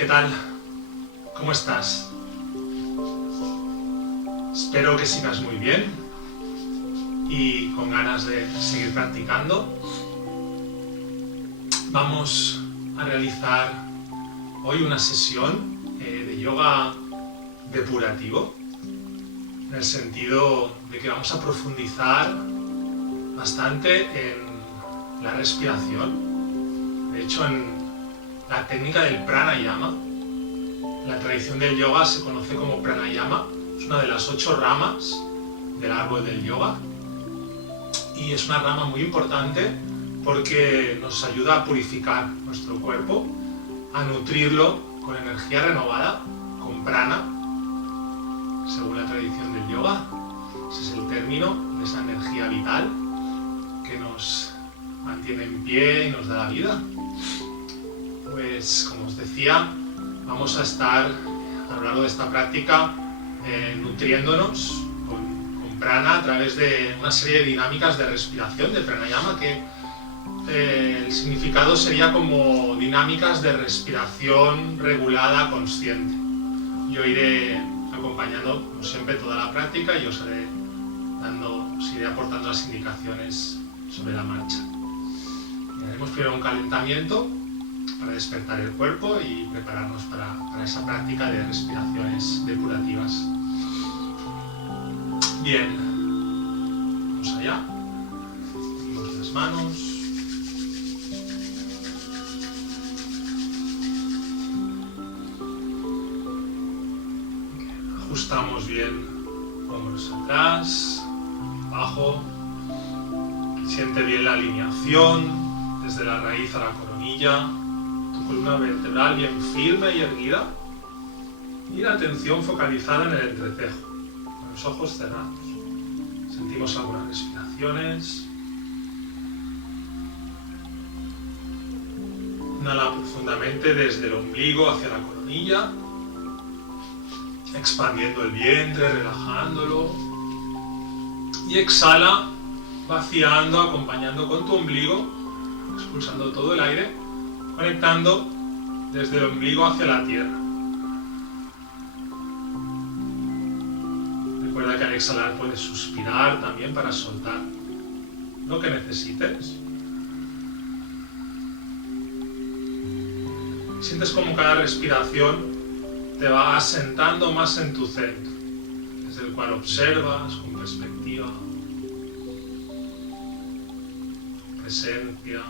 ¿qué tal? ¿Cómo estás? Espero que sigas muy bien y con ganas de seguir practicando. Vamos a realizar hoy una sesión de yoga depurativo, en el sentido de que vamos a profundizar bastante en la respiración. De hecho, en la técnica del pranayama, la tradición del yoga se conoce como pranayama, es una de las 8 ramas del árbol del yoga y es una rama muy importante porque nos ayuda a purificar nuestro cuerpo, a nutrirlo con energía renovada, con prana, según la tradición del yoga. Ese es el término de esa energía vital que nos mantiene en pie y nos da la vida. Pues como os decía, vamos a estar a lo largo de esta práctica nutriéndonos con prana a través de una serie de dinámicas de respiración, de pranayama, que el significado sería como dinámicas de respiración regulada consciente. Yo iré acompañando, como siempre, toda la práctica y os iré aportando las indicaciones sobre la marcha. Haremos primero un calentamiento para despertar el cuerpo y prepararnos para esa práctica de respiraciones depurativas. Bien, vamos allá. Unimos las manos. Ajustamos bien hombros atrás, abajo. Siente bien la alineación desde la raíz a la coronilla. Tu columna vertebral bien firme y erguida. Y la atención focalizada en el entrecejo, con los ojos cerrados. Sentimos algunas respiraciones. Inhala profundamente desde el ombligo hacia la coronilla, expandiendo el vientre, relajándolo. Y exhala, vaciando, acompañando con tu ombligo, expulsando todo el aire, conectando desde el ombligo hacia la tierra. Recuerda que al exhalar puedes suspirar también para soltar lo que necesites. Sientes como cada respiración te va asentando más en tu centro, desde el cual observas con perspectiva, presencia.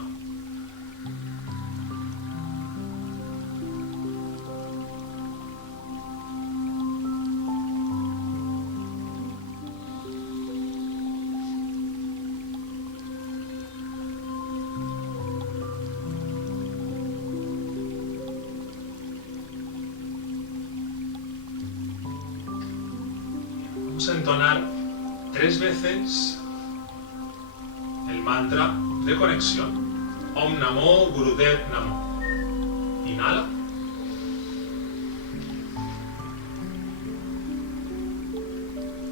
Vamos a entonar 3 veces el mantra de conexión. Om Namo Gurudev Namo. Inhala.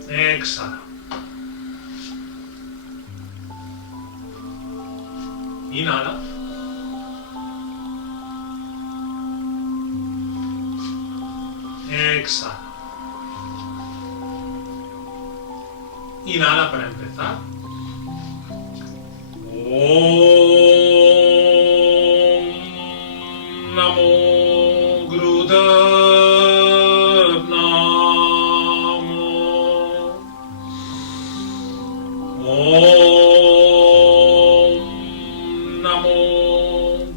Exhala. Inhala. Exhala. Inhala para empezar. Om Namo Gurudev Namo. Om Namo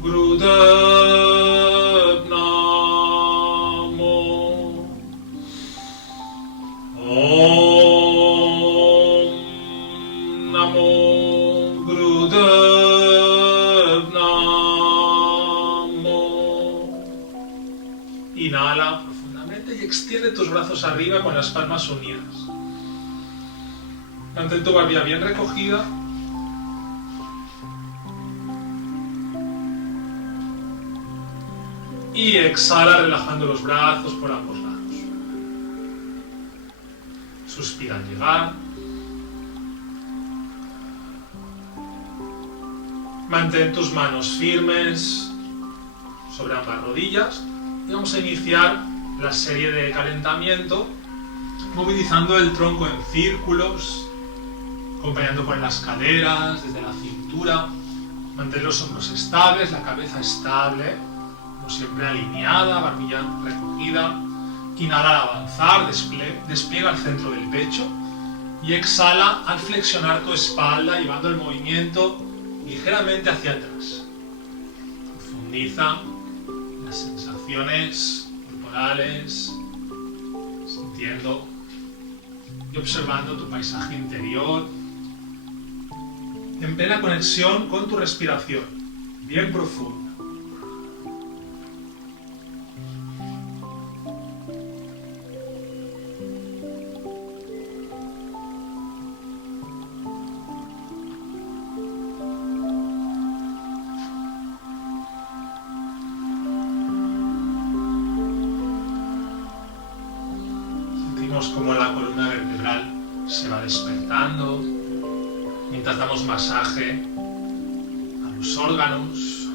Gurudev Namo. Namo Gurudev Namo. Inhala profundamente y extiende tus brazos arriba con las palmas unidas. Mantén tu barbilla bien recogida. Y exhala relajando los brazos por ambos lados. Suspira al llegar. Mantén tus manos firmes sobre ambas rodillas Y vamos a iniciar la serie de calentamiento movilizando el tronco en círculos, acompañando con las caderas, desde la cintura, mantener los hombros estables, la cabeza estable, como siempre alineada, barbilla recogida. Inhala al avanzar, despliega el centro del pecho y exhala al flexionar tu espalda, llevando el movimiento ligeramente hacia atrás. Profundiza las sensaciones corporales, sintiendo y observando tu paisaje interior en plena conexión con tu respiración, bien profunda. Como la columna vertebral se va despertando mientras damos masaje a los órganos,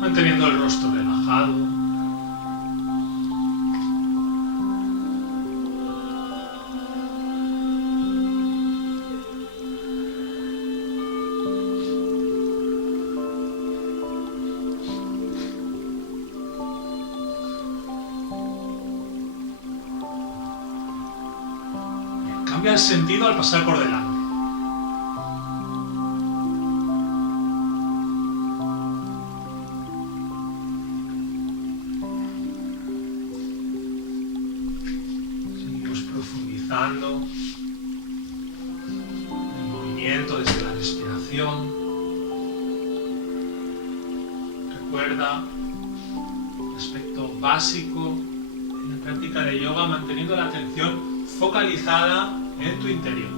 manteniendo el rostro relajado. Cambia el sentido al pasar por delante. Seguimos profundizando el movimiento desde la respiración. Recuerda el aspecto básico en la práctica de yoga, manteniendo la atención focalizada en tu interior.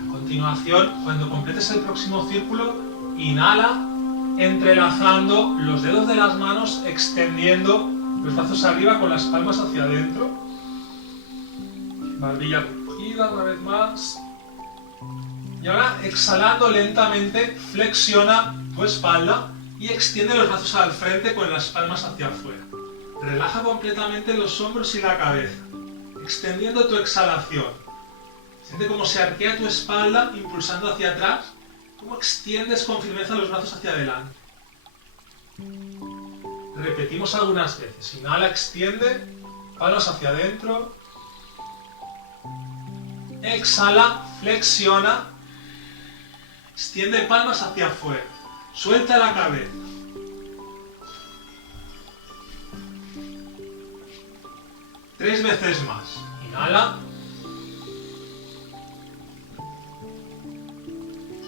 A continuación, cuando completes el próximo círculo, inhala entrelazando los dedos de las manos, extendiendo los brazos arriba con las palmas hacia adentro. Barbilla recogida una vez más. Y ahora, exhalando lentamente, flexiona tu espalda y extiende los brazos al frente con las palmas hacia afuera. Relaja completamente los hombros y la cabeza, extendiendo tu exhalación. Siente cómo se arquea tu espalda, impulsando hacia atrás, cómo extiendes con firmeza los brazos hacia adelante. Repetimos algunas veces. Inhala, extiende, palmas hacia adentro. Exhala, flexiona, extiende palmas hacia afuera. Suelta la cabeza. Tres veces más. Inhala.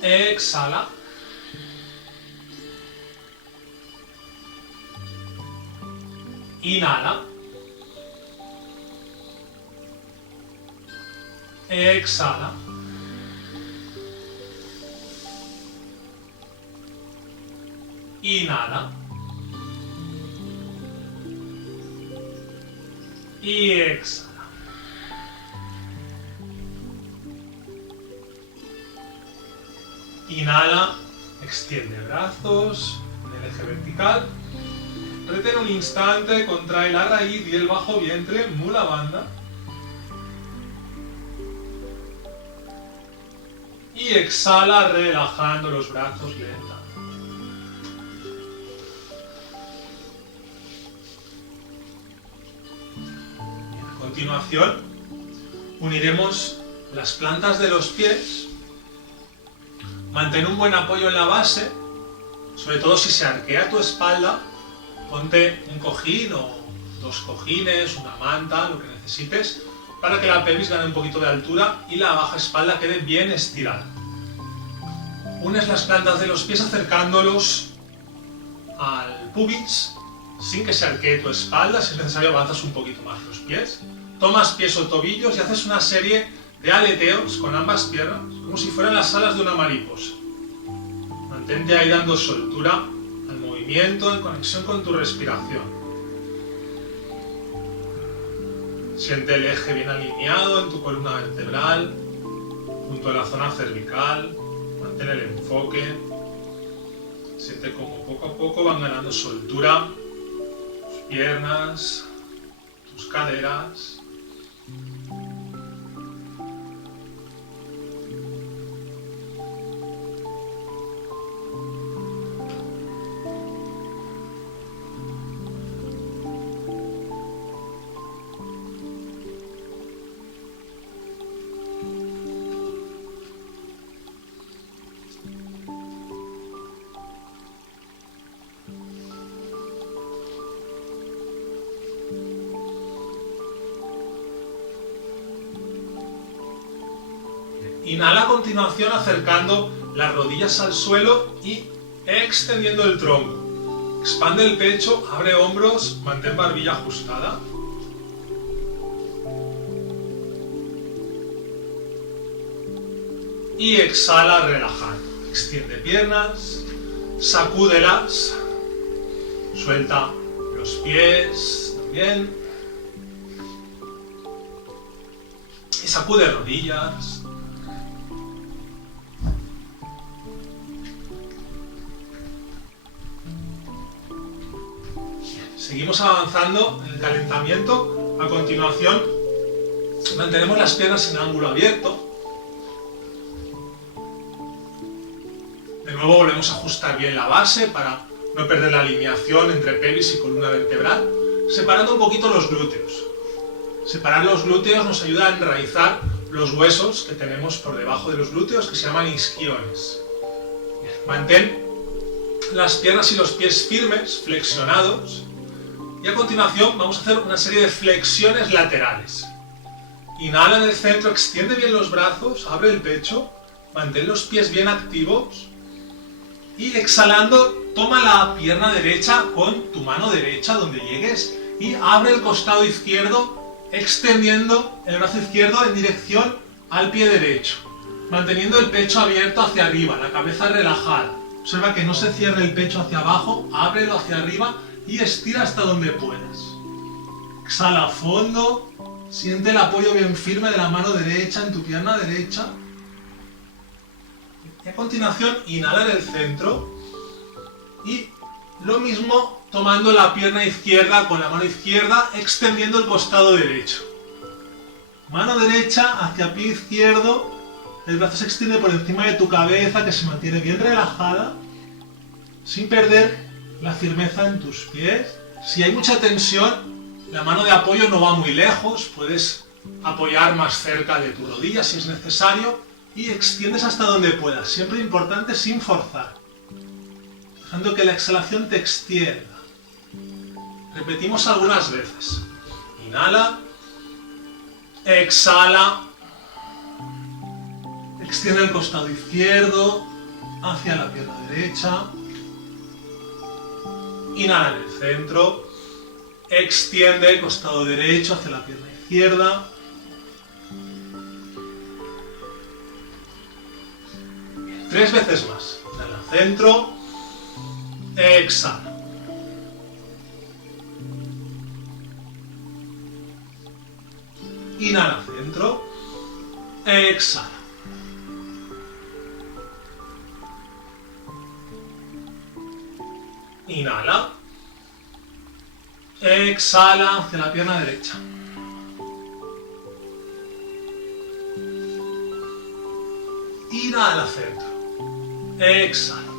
Exhala. Inhala. Exhala. Inhala. Y exhala. Inhala, extiende brazos en el eje vertical. Retén un instante, contrae la raíz y el bajo vientre, Mula Bandha. Y exhala, relajando los brazos lentamente. A continuación, uniremos las plantas de los pies. Mantén un buen apoyo en la base, sobre todo si se arquea tu espalda, ponte un cojín o dos cojines, una manta, lo que necesites, para que la pelvis gane un poquito de altura y la baja espalda quede bien estirada. Unes las plantas de los pies acercándolos al pubis, sin que se arquee tu espalda. Si es necesario, avanzas un poquito más los pies. Tomas pies o tobillos y haces una serie de aleteos con ambas piernas, como si fueran las alas de una mariposa. Mantente ahí dando soltura al movimiento en conexión con tu respiración. Siente el eje bien alineado en tu columna vertebral, junto a la zona cervical. Mantén el enfoque. Siente como poco a poco van ganando soltura tus piernas, tus caderas. Inhala a continuación acercando las rodillas al suelo y extendiendo el tronco. Expande el pecho, abre hombros, mantén barbilla ajustada. Y exhala relajando. Extiende piernas, sacúdelas, suelta los pies también. Y sacude rodillas. Seguimos avanzando en el calentamiento. A continuación, mantenemos las piernas en ángulo abierto. De nuevo volvemos a ajustar bien la base para no perder la alineación entre pelvis y columna vertebral, separando un poquito los glúteos. Separar los glúteos nos ayuda a enraizar los huesos que tenemos por debajo de los glúteos, que se llaman isquiones. Mantén las piernas y los pies firmes, flexionados. Y a continuación vamos a hacer una serie de flexiones laterales. Inhala en el centro, extiende bien los brazos, abre el pecho, mantén los pies bien activos. Y exhalando, toma la pierna derecha con tu mano derecha donde llegues y abre el costado izquierdo, extendiendo el brazo izquierdo en dirección al pie derecho, manteniendo el pecho abierto hacia arriba, la cabeza relajada. Observa que no se cierre el pecho hacia abajo, ábrelo hacia arriba y estira hasta donde puedas. Exhala a fondo, siente el apoyo bien firme de la mano derecha en tu pierna derecha. Y a continuación, inhala en el centro y lo mismo tomando la pierna izquierda con la mano izquierda, extendiendo el costado derecho. Mano derecha hacia pie izquierdo, el brazo se extiende por encima de tu cabeza, que se mantiene bien relajada, sin perder la firmeza en tus pies. Si hay mucha tensión, la mano de apoyo no va muy lejos, puedes apoyar más cerca de tu rodilla si es necesario y extiendes hasta donde puedas, siempre importante sin forzar, dejando que la exhalación te extienda. Repetimos algunas veces. Inhala, exhala, extiende el costado izquierdo hacia la pierna derecha. Inhala en el centro, extiende el costado derecho hacia la pierna izquierda. Tres veces más. Inhala al centro, exhala. Inhala al centro, exhala. Inhala, exhala hacia la pierna derecha. Inhala al centro, exhala.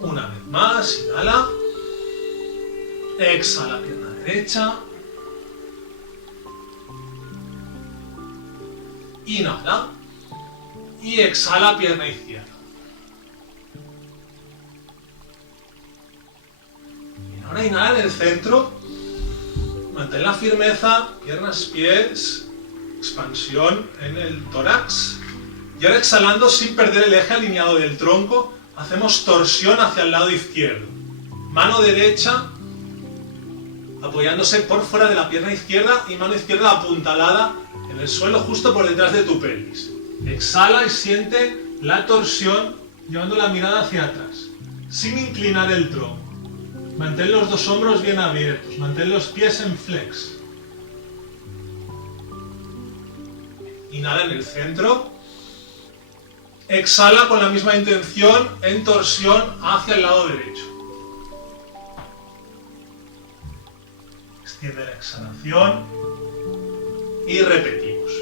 Una vez más, inhala, exhala pierna derecha. Inhala. Y exhala pierna izquierda. Y ahora inhala en el centro. Mantén la firmeza, piernas, pies, expansión en el tórax. Y ahora exhalando sin perder el eje alineado del tronco, hacemos torsión hacia el lado izquierdo. Mano derecha apoyándose por fuera de la pierna izquierda y mano izquierda apuntalada en el suelo justo por detrás de tu pelvis. Exhala y siente la torsión llevando la mirada hacia atrás, sin inclinar el tronco. Mantén los dos hombros bien abiertos, mantén los pies en flex. Inhala en el centro. Exhala con la misma intención en torsión hacia el lado derecho. Extiende la exhalación y repetimos.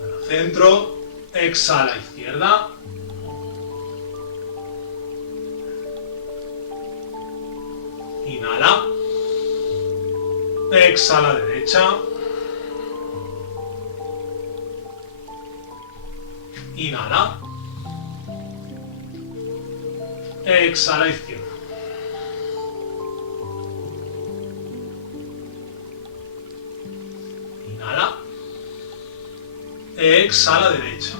Al centro, exhala izquierda. Inhala. Exhala derecha. Inhala. Exhala izquierda. Inhala. Exhala derecha.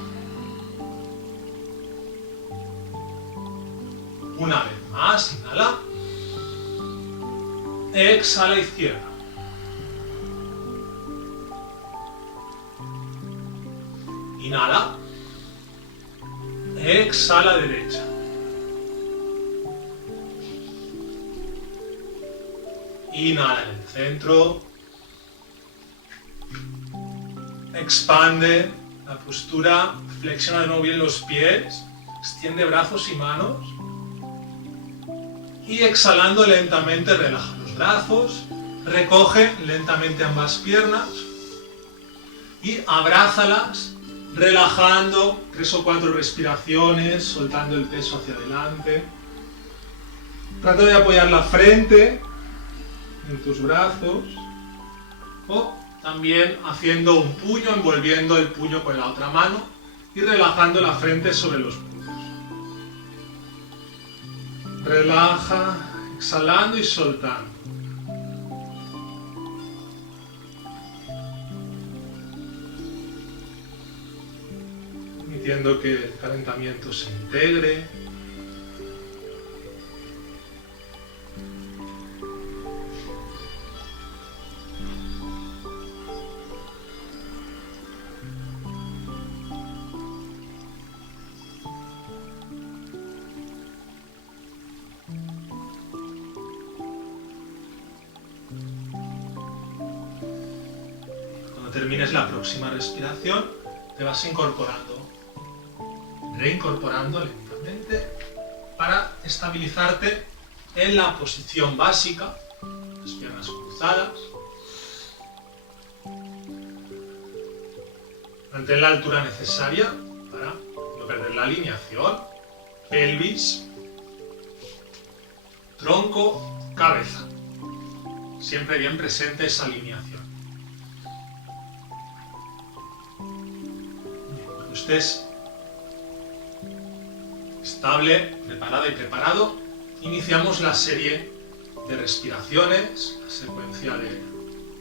Una vez más, inhala. Exhala izquierda. Inhala. Exhala derecha. Inhala en el centro. Expande la postura. Flexiona de nuevo bien los pies. Extiende brazos y manos. Y exhalando lentamente relaja los brazos. Recoge lentamente ambas piernas. Y abrázalas, relajando 3 o 4 respiraciones, soltando el peso hacia adelante. Trata de apoyar la frente en tus brazos o también haciendo un puño, envolviendo el puño con la otra mano y relajando la frente sobre los puños. Relaja, exhalando y soltando. Permitiendo que el calentamiento se integre. Cuando termines la próxima respiración, te vas reincorporando lentamente para estabilizarte en la posición básica, las piernas cruzadas. Mantén la altura necesaria para no perder la alineación. Pelvis, tronco, cabeza. Siempre bien presente esa alineación. Cuando estés estable, preparada y preparado, iniciamos la serie de respiraciones, la secuencia de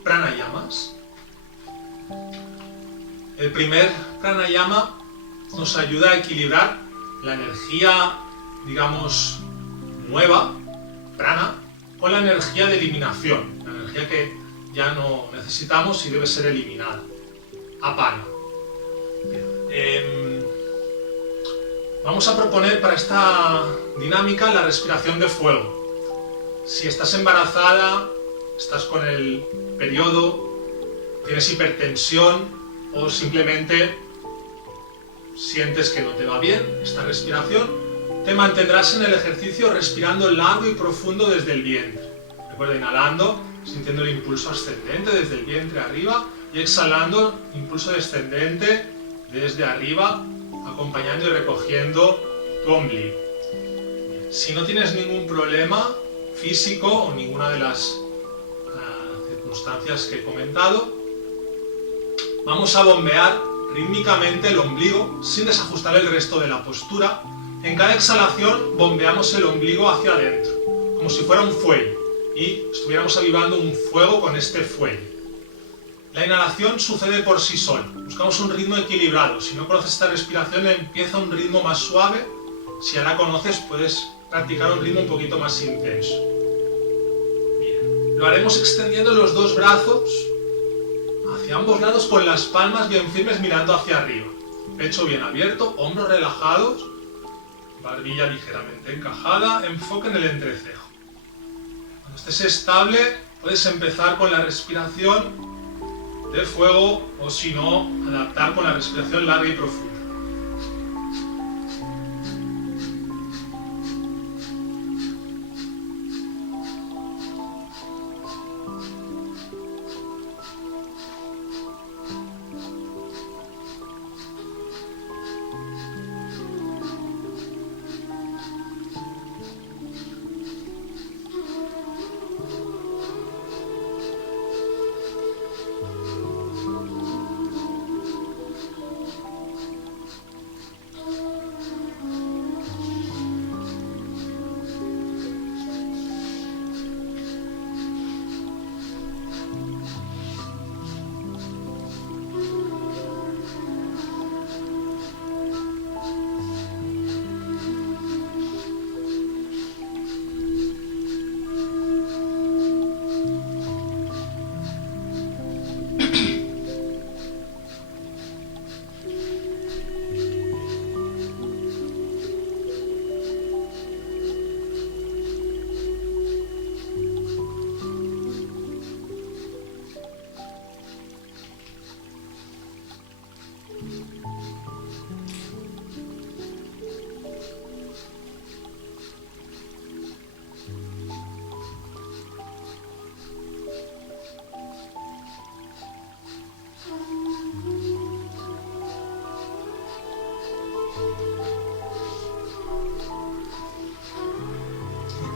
pranayamas. El primer pranayama nos ayuda a equilibrar la energía, digamos, nueva, prana, con la energía de eliminación, la energía que ya no necesitamos y debe ser eliminada, apana. Vamos a proponer para esta dinámica la respiración de fuego. Si estás embarazada, estás con el periodo, tienes hipertensión o simplemente sientes que no te va bien esta respiración, te mantendrás en el ejercicio respirando largo y profundo desde el vientre. Recuerda, inhalando, sintiendo el impulso ascendente desde el vientre arriba y exhalando, impulso descendente desde arriba, acompañando y recogiendo tu ombligo. Si no tienes ningún problema físico o ninguna de las circunstancias que he comentado, vamos a bombear rítmicamente el ombligo sin desajustar el resto de la postura. En cada exhalación bombeamos el ombligo hacia adentro, como si fuera un fuelle, y estuviéramos avivando un fuego con este fuelle. La inhalación sucede por sí sola. Buscamos un ritmo equilibrado. Si no conoces esta respiración, empieza un ritmo más suave. Si ya la conoces, puedes practicar un ritmo un poquito más intenso. Bien. Lo haremos extendiendo los dos brazos hacia ambos lados con las palmas bien firmes mirando hacia arriba. Pecho bien abierto, hombros relajados, barbilla ligeramente encajada, enfoque en el entrecejo. Cuando estés estable, puedes empezar con la respiración de fuego o, si no, adaptar con la respiración larga y profunda.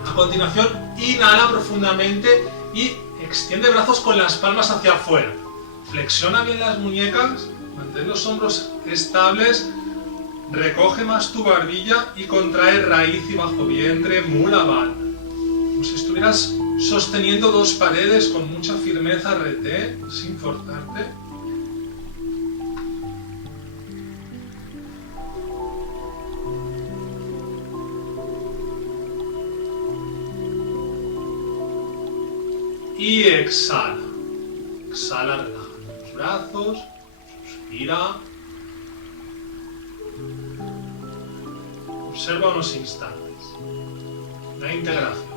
A continuación, inhala profundamente y extiende brazos con las palmas hacia afuera. Flexiona bien las muñecas, mantén los hombros estables, recoge más tu barbilla y contrae raíz y bajo vientre, mula bandha. Como si estuvieras sosteniendo dos paredes con mucha firmeza, retén, sin forzarte. Y exhala. Exhala relajando los brazos. Suspira. Observa unos instantes. La integración.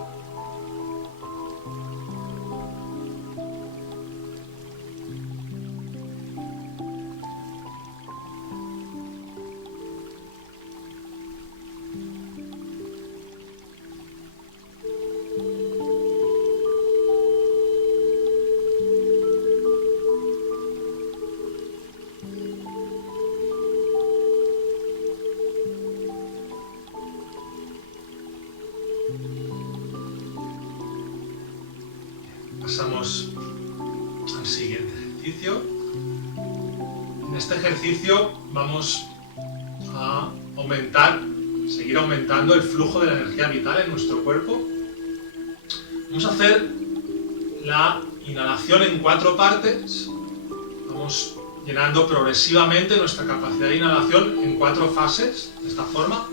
Pasamos al siguiente ejercicio. En este ejercicio vamos a seguir aumentando el flujo de la energía vital en nuestro cuerpo. Vamos a hacer la inhalación en 4 partes. Vamos llenando progresivamente nuestra capacidad de inhalación en 4 fases, de esta forma.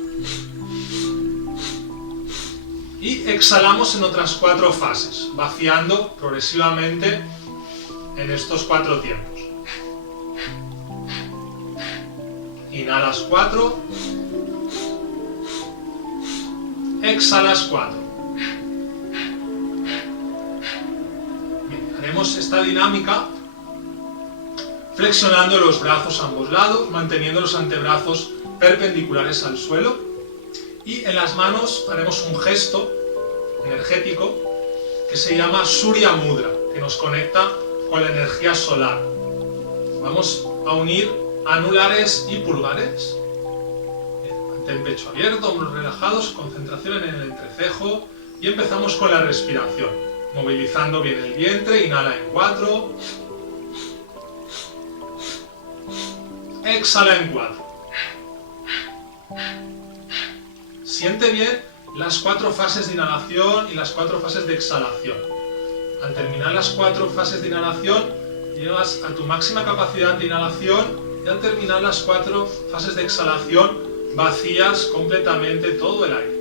Y exhalamos en otras 4 fases, vaciando progresivamente en estos 4 tiempos. Inhalas 4, exhalas 4. Bien, haremos esta dinámica flexionando los brazos a ambos lados, manteniendo los antebrazos perpendiculares al suelo. Y en las manos haremos un gesto energético que se llama Surya Mudra, que nos conecta con la energía solar. Vamos a unir anulares y pulgares. Mantén pecho abierto, hombros relajados, concentración en el entrecejo y empezamos con la respiración. Movilizando bien el vientre, inhala en 4. Exhala en 4. Siente bien las 4 fases de inhalación y las 4 fases de exhalación. Al terminar las 4 fases de inhalación, Llegas a tu máxima capacidad de inhalación y al terminar las 4 fases de exhalación vacías completamente todo el aire.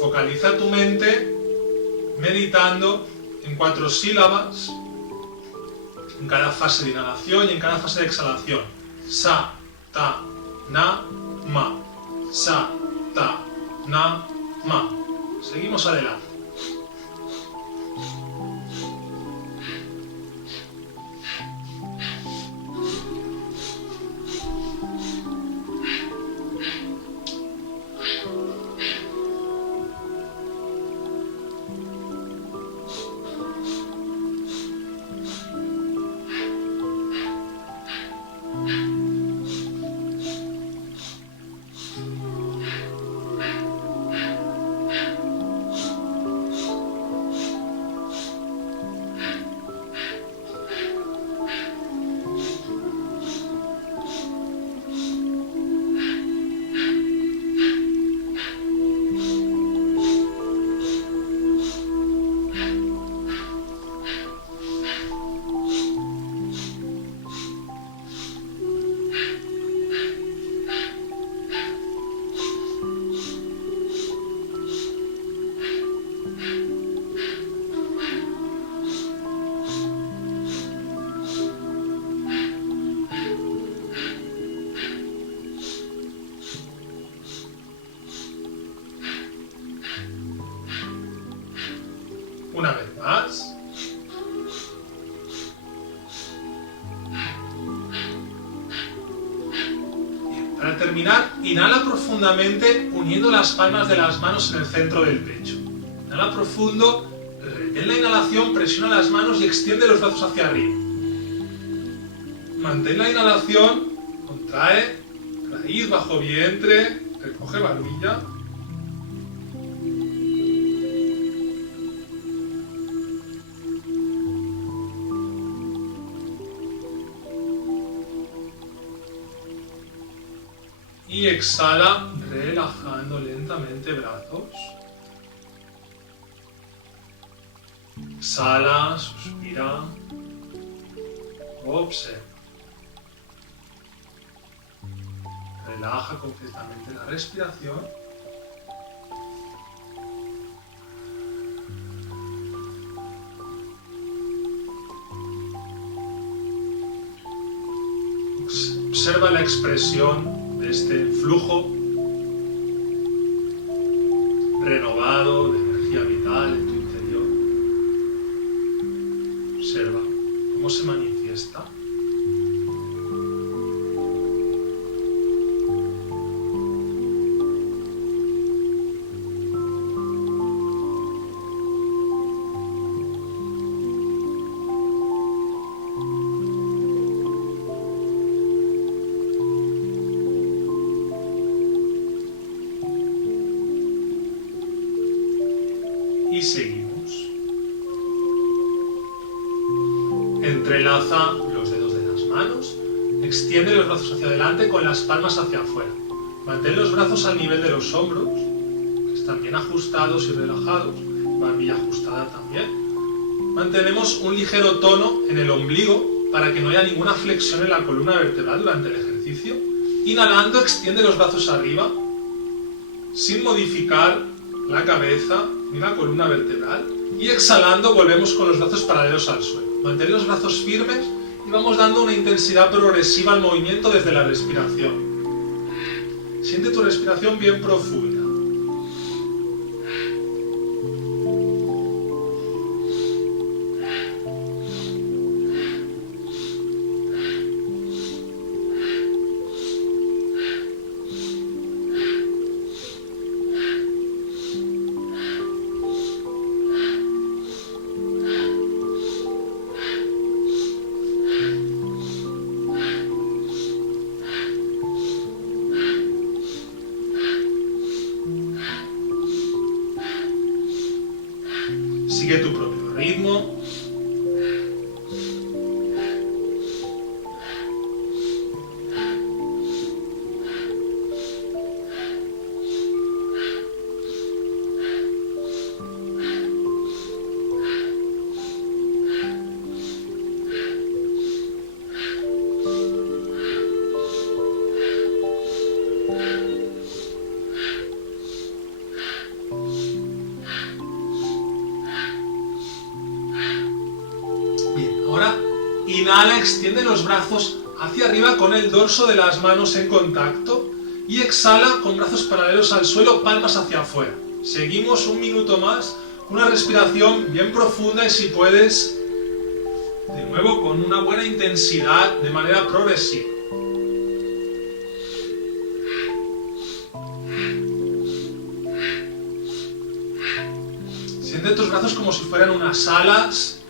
Focaliza tu mente meditando en 4 sílabas en cada fase de inhalación y en cada fase de exhalación. Sa, ta, na, ma. Sa, ta, na, ma. Seguimos adelante. Una vez más. Bien, para terminar, inhala profundamente uniendo las palmas de las manos en el centro del pecho. Inhala profundo, retén la inhalación, presiona las manos y extiende los brazos hacia arriba. Mantén la inhalación, contrae, raíz, bajo vientre, recoge barbilla. Y exhala, relajando lentamente brazos. Exhala, suspira. Observa. Relaja completamente la respiración. Observa la expresión de este flujo renovado de energía vital en tu interior. Observa cómo se manifiesta. Y seguimos. Entrelaza los dedos de las manos, extiende los brazos hacia adelante con las palmas hacia afuera. Mantén los brazos al nivel de los hombros, que están bien ajustados y relajados, barbilla ajustada también. Mantenemos un ligero tono en el ombligo para que no haya ninguna flexión en la columna vertebral durante el ejercicio. Inhalando, extiende los brazos arriba, sin modificar la cabeza ni la columna vertebral, y exhalando volvemos con los brazos paralelos al suelo. Mantén los brazos firmes y vamos dando una intensidad progresiva al movimiento desde la respiración. Siente tu respiración bien profunda. Sigue tu propio ritmo. Inhala, extiende los brazos hacia arriba con el dorso de las manos en contacto y exhala con brazos paralelos al suelo, palmas hacia afuera. Seguimos un minuto más, una respiración bien profunda y si puedes, de nuevo con una buena intensidad de manera progresiva. Siente tus brazos como si fueran unas alas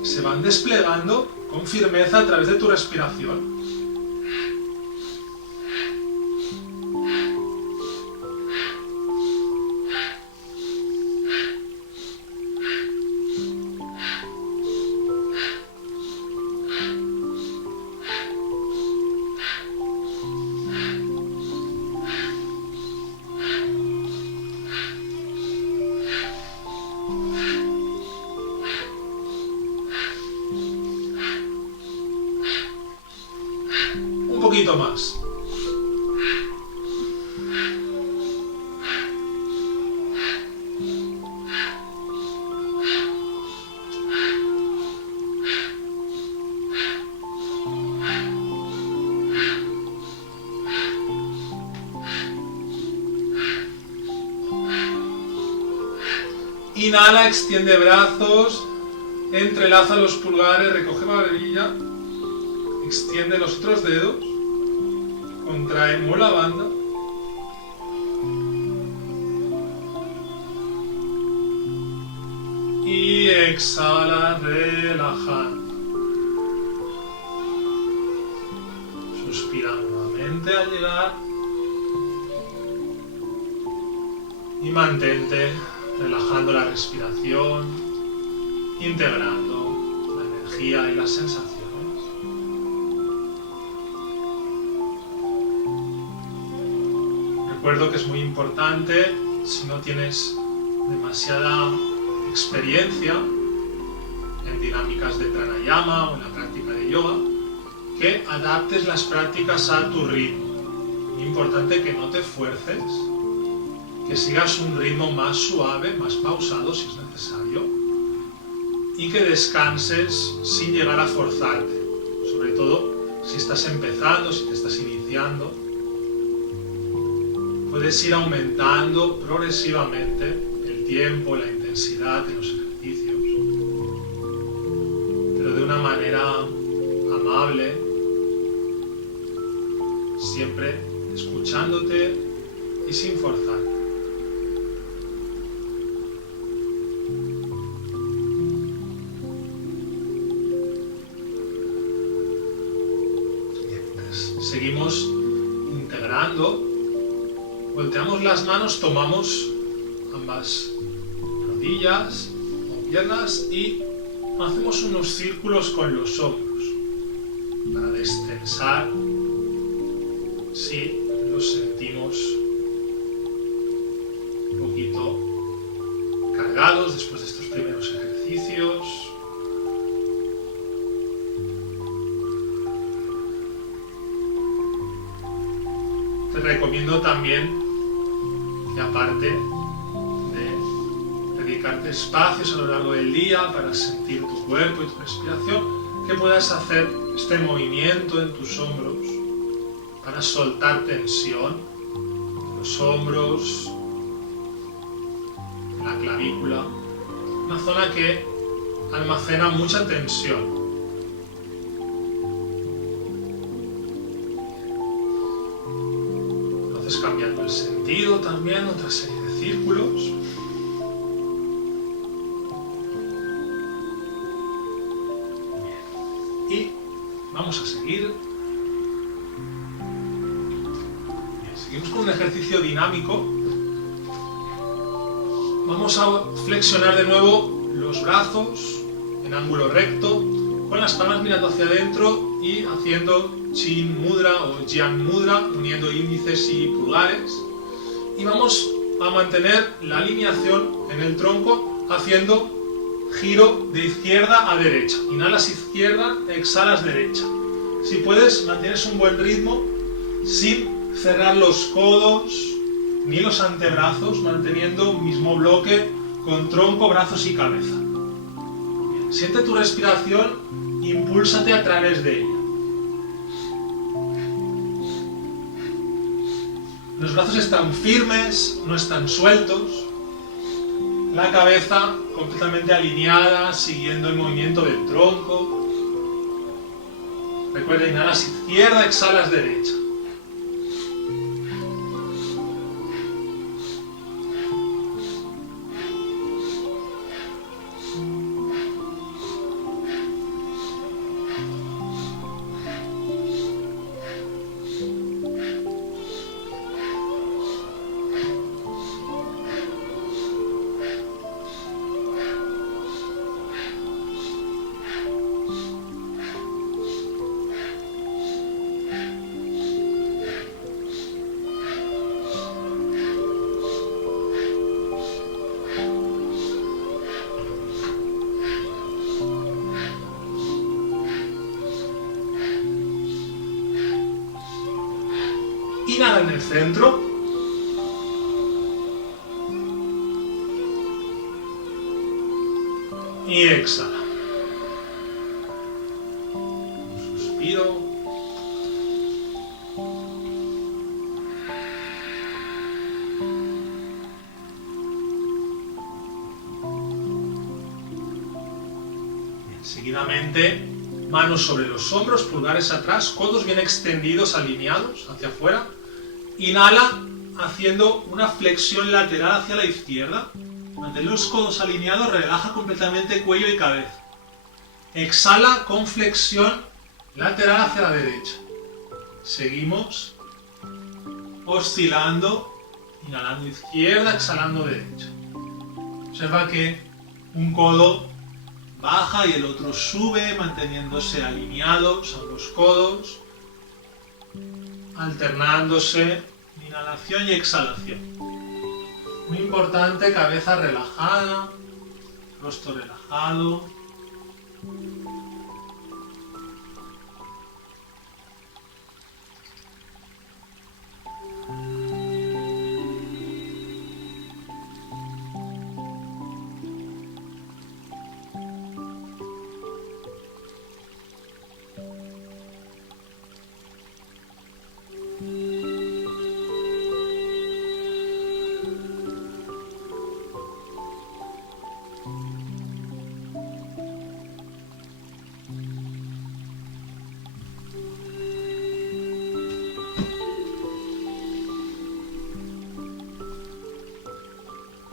que se van desplegando con firmeza a través de tu respiración. Un poquito más. Inhala, extiende brazos, entrelaza los pulgares, recoge barbilla, extiende los otros dedos, contraemos la banda. Y exhala, relajando. Suspira nuevamente al llegar. Y mantente relajando la respiración, integrando la energía y las sensaciones. Recuerdo que es muy importante, si no tienes demasiada experiencia en dinámicas de pranayama o en la práctica de yoga, que adaptes las prácticas a tu ritmo. Es importante que no te fuerces, que sigas un ritmo más suave, más pausado si es necesario, y que descanses sin llegar a forzarte, sobre todo si estás empezando, si te estás iniciando. Puedes ir aumentando progresivamente el tiempo, la intensidad de los ejercicios, pero de una manera amable, siempre escuchándote y sin forzarte. Seguimos integrando, volteamos las manos, tomamos ambas rodillas o piernas y hacemos unos círculos con los hombros para destensar si los sentimos un poquito cargados después de estos primeros ejercicios. Te recomiendo también que aparte de dedicarte espacios a lo largo del día para sentir tu cuerpo y tu respiración, que puedas hacer este movimiento en tus hombros para soltar tensión en los hombros, en la clavícula, una zona que almacena mucha tensión. Cambiando el sentido también, otra serie de círculos. Bien. Y vamos a seguir. Bien, seguimos con un ejercicio dinámico. Vamos a flexionar de nuevo los brazos en ángulo recto, con las palmas mirando hacia adentro y haciendo Chin Mudra o Jian Mudra, uniendo índices y pulgares. Y vamos a mantener la alineación en el tronco haciendo giro de izquierda a derecha. Inhalas izquierda, exhalas derecha. Si puedes, mantienes un buen ritmo sin cerrar los codos ni los antebrazos, manteniendo un mismo bloque con tronco, brazos y cabeza. Bien. Siente tu respiración, impúlsate a través de ella. Los brazos están firmes, no están sueltos. La cabeza completamente alineada, siguiendo el movimiento del tronco. Recuerda, inhalas izquierda, exhalas derecha. Inhala en el centro. Y exhala. Un suspiro. Seguidamente, manos sobre los hombros, pulgares atrás, codos bien extendidos, alineados hacia afuera. Inhala haciendo una flexión lateral hacia la izquierda. Mantén los codos alineados, relaja completamente cuello y cabeza. Exhala con flexión lateral hacia la derecha. Seguimos oscilando, inhalando izquierda, exhalando derecha. Observa que un codo baja y el otro sube, manteniéndose alineados ambos codos, alternándose inhalación y exhalación. Muy importante, cabeza relajada, rostro relajado.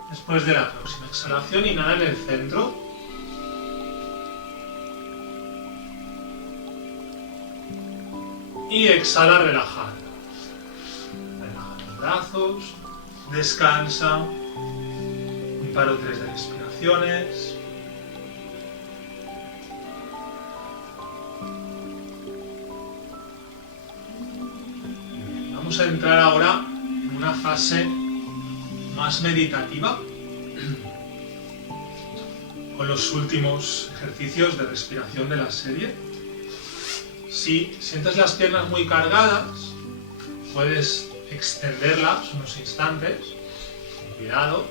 Después de la próxima exhalación, inhala en el centro. Y exhala relajando. Relaja los brazos, descansa, un par o tres de respiraciones. Vamos a entrar ahora en una fase más meditativa, con los últimos ejercicios de respiración de la serie. Si sientes las piernas muy cargadas, puedes extenderlas unos instantes, con cuidado.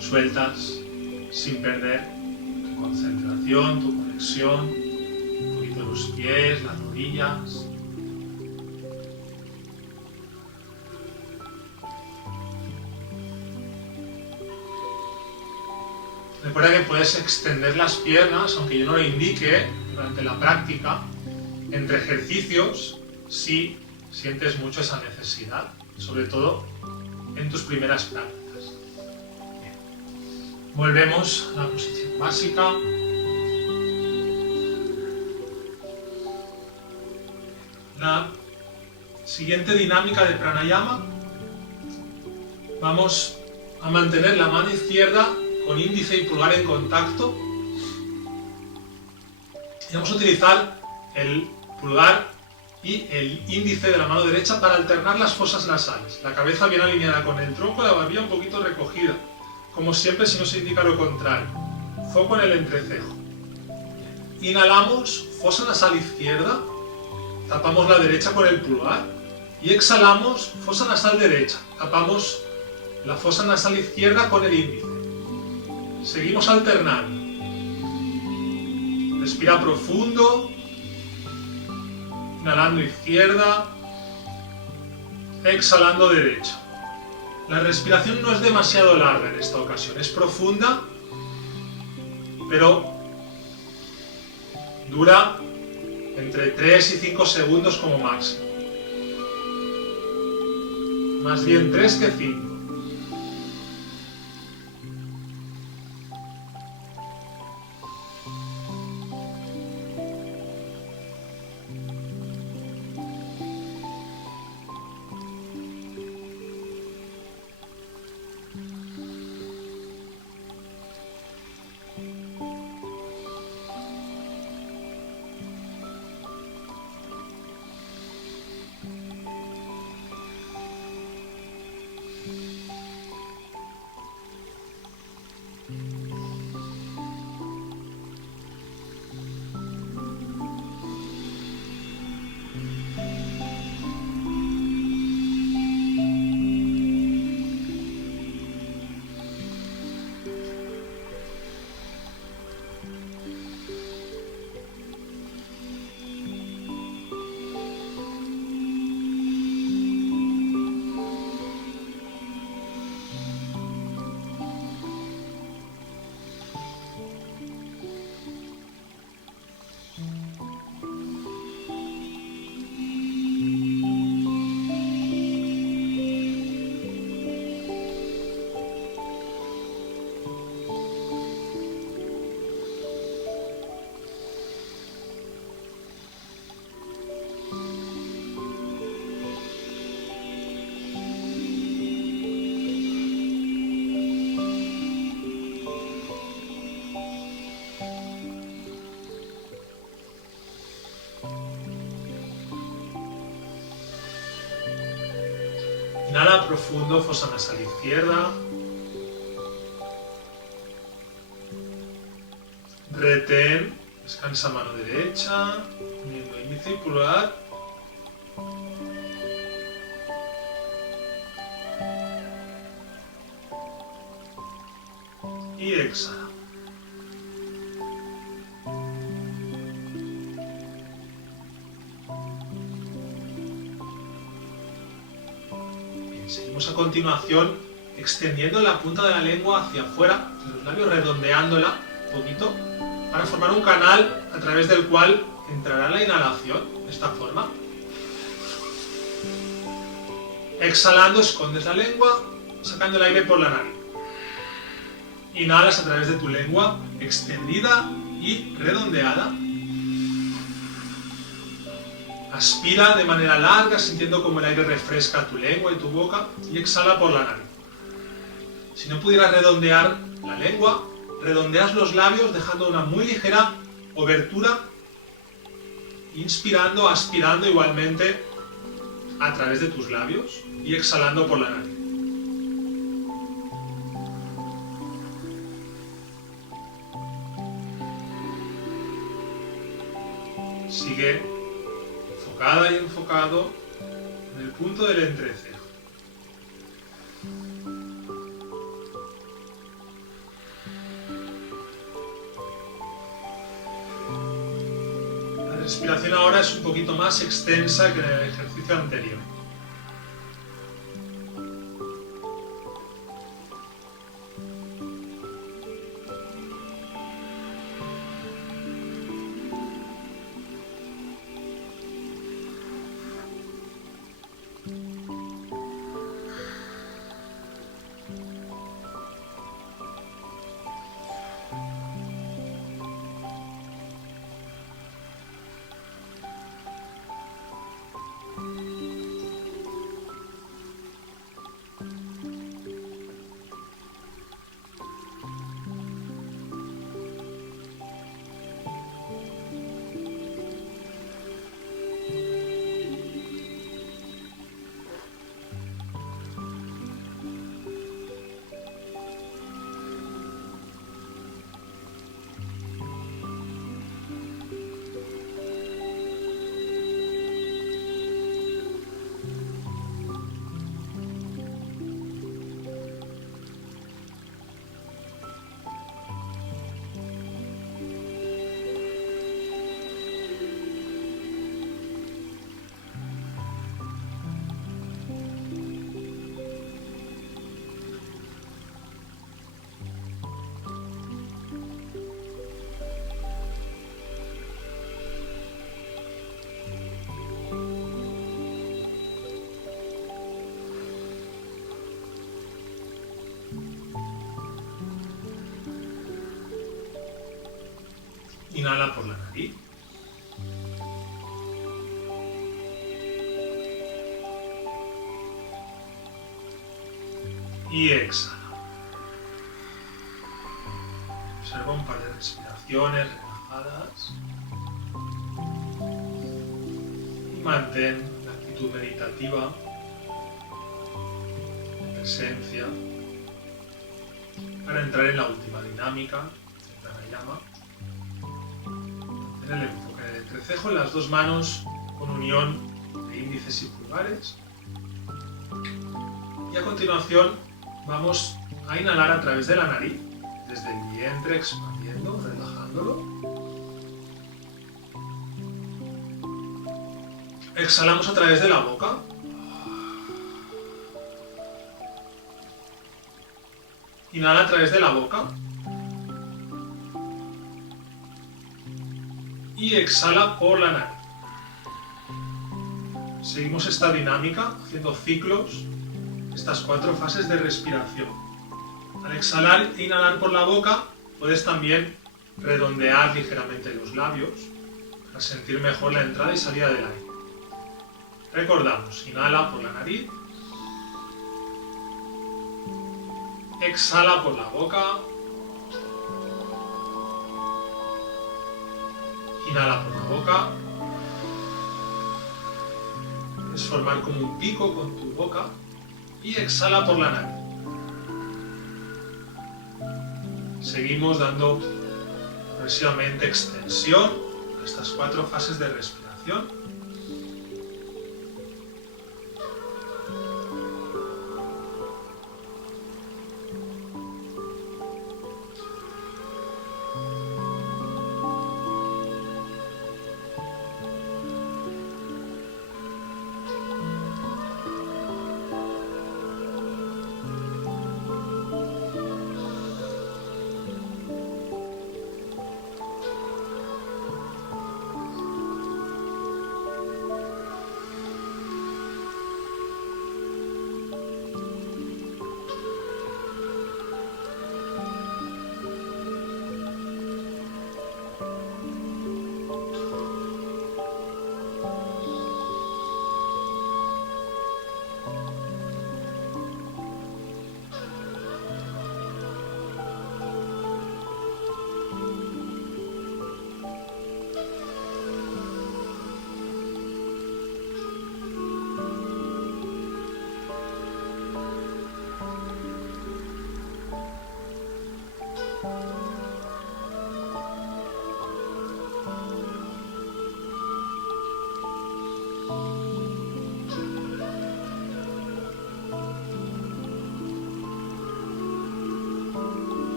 Sueltas sin perder tu concentración, tu conexión, un poquito los pies, las rodillas. Recuerda que puedes extender las piernas, aunque yo no lo indique durante la práctica, entre ejercicios, si sientes mucho esa necesidad, sobre todo en tus primeras prácticas. Bien. Volvemos a la posición básica. La siguiente dinámica de pranayama, vamos a mantener la mano izquierda con índice y pulgar en contacto. Y vamos a utilizar el pulgar y el índice de la mano derecha para alternar las fosas nasales. La cabeza bien alineada con el tronco, la barbilla un poquito recogida. Como siempre, si no se indica lo contrario. Foco en el entrecejo. Inhalamos, fosa nasal izquierda, tapamos la derecha con el pulgar. Y exhalamos, fosa nasal derecha, tapamos la fosa nasal izquierda con el índice. Seguimos alternando. Respira profundo. Inhalando izquierda, exhalando derecha. La respiración no es demasiado larga en esta ocasión, es profunda, pero dura entre 3 y 5 segundos como máximo. Más bien 3 que 5. Inhala profundo, fosa nasal izquierda. Retén, descansa mano derecha, uniendo índice y pulgar. Y exhala. Seguimos a continuación extendiendo la punta de la lengua hacia afuera, de los labios, redondeándola un poquito, para formar un canal a través del cual entrará la inhalación, de esta forma. Exhalando, escondes la lengua, sacando el aire por la nariz. Inhalas a través de tu lengua, extendida y redondeada. Aspira de manera larga, sintiendo como el aire refresca tu lengua y tu boca, y exhala por la nariz. Si no pudieras redondear la lengua, redondeas los labios dejando una muy ligera obertura, inspirando, aspirando igualmente a través de tus labios y exhalando por la nariz. Sigue enfocada y enfocado en el punto del entrecejo. La respiración ahora es un poquito más extensa que en el ejercicio anterior. Inhala por la nariz. Y exhala. Observa un par de respiraciones relajadas. Y mantén la actitud meditativa, de presencia, para entrar en la última dinámica de pranayama. En el enfoque en el entrecejo, en las dos manos con unión de índices y pulgares. Y a continuación vamos a inhalar a través de la nariz, desde el vientre expandiendo, relajándolo. Exhalamos a través de la boca. Inhala a través de la boca. Y exhala por la nariz. Seguimos esta dinámica haciendo ciclos, estas 4 fases de respiración. Al exhalar e inhalar por la boca, puedes también redondear ligeramente los labios para sentir mejor la entrada y salida del aire. Recordamos, inhala por la nariz, exhala por la boca, inhala por la boca, puedes formar como un pico con tu boca y exhala por la nariz. Seguimos dando progresivamente extensión a estas 4 fases de respiración.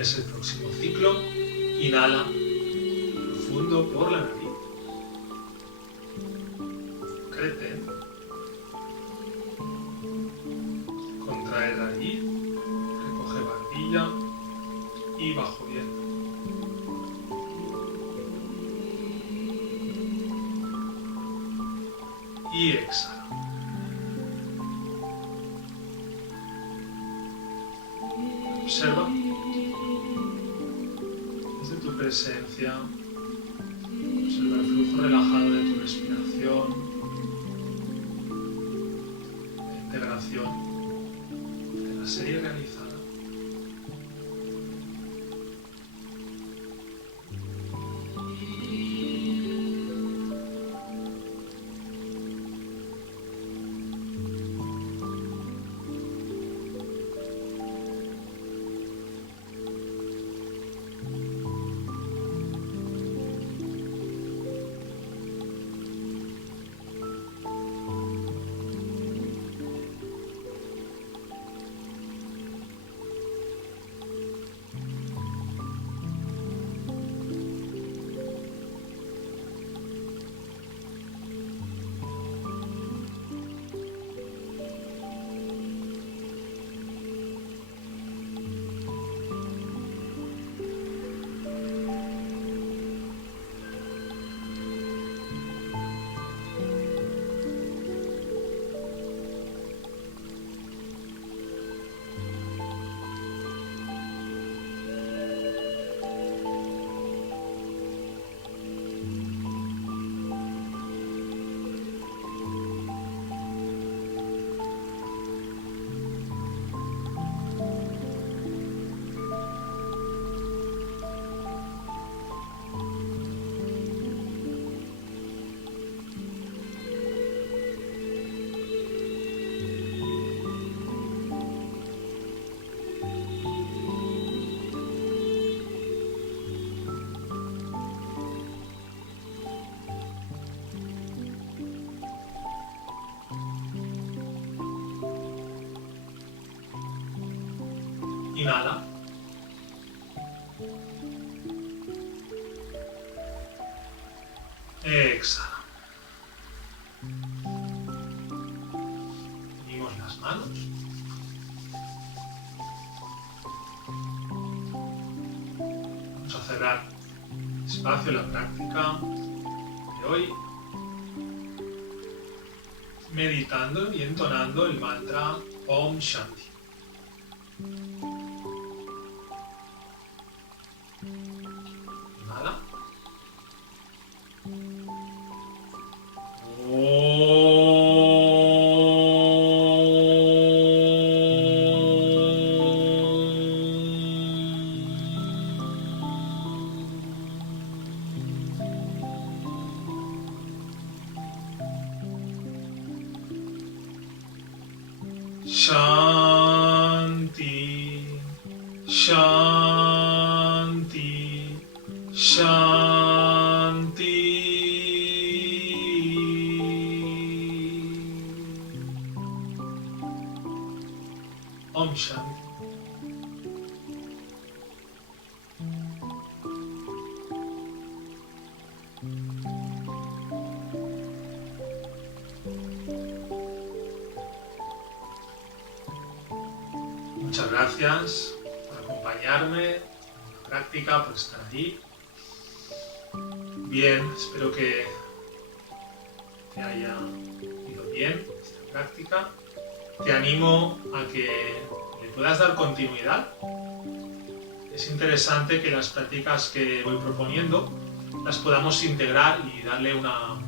tienes el próximo ciclo. Inhala profundo por la nariz. Retén. Contrae raíz. Recoge barbilla. Y bajo bien. Y exhala. Observa desde tu presencia, observa el flujo relajado de tu respiración, la integración de la serie realizada. Inhala. Exhala. Unimos las manos. Vamos a cerrar despacio la práctica de hoy, meditando y entonando el mantra Om Shanti. Inhala. Shanti, Shanti, Shanti. Om Shanti. Muchas gracias por acompañarme en la práctica, por estar ahí. Bien, espero que te haya ido bien esta práctica. Te animo a que le puedas dar continuidad. Es interesante que las prácticas que voy proponiendo las podamos integrar y darle una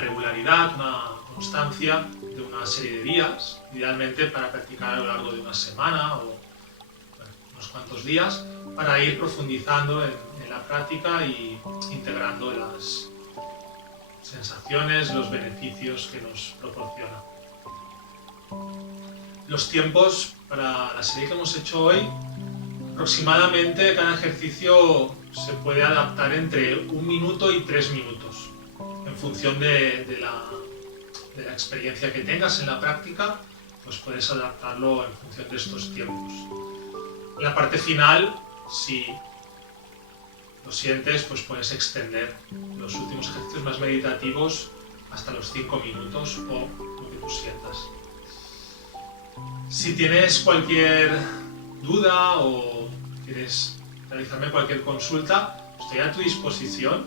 regularidad, una constancia de una serie de días, idealmente para practicar a lo largo de una semana o unos cuantos días, para ir profundizando en la práctica y integrando las sensaciones, los beneficios que nos proporciona. Los tiempos para la serie que hemos hecho hoy, aproximadamente cada ejercicio se puede adaptar entre 1 minuto y 3 minutos, en función de la experiencia que tengas en la práctica, pues puedes adaptarlo en función de estos tiempos. En la parte final, si lo sientes, pues puedes extender los últimos ejercicios más meditativos hasta los 5 minutos o lo que tú sientas. Si tienes cualquier duda o quieres realizarme cualquier consulta, estoy a tu disposición.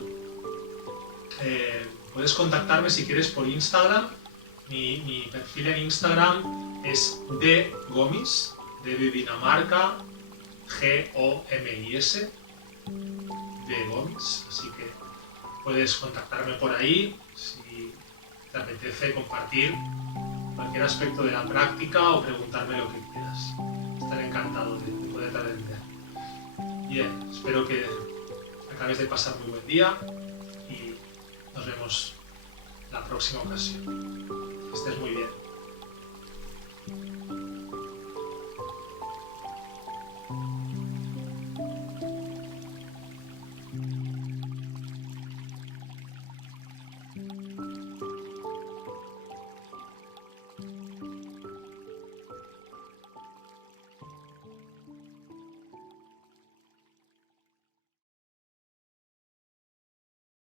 Puedes contactarme si quieres por Instagram. Mi perfil en Instagram es dgomis, de Dinamarca, G-O-M-I-S, dgomis, así que puedes contactarme por ahí si te apetece compartir cualquier aspecto de la práctica o preguntarme lo que quieras. Estaré encantado de poder atender. Bien, espero que acabes de pasar muy buen día y nos vemos la próxima ocasión. Que estés muy bien.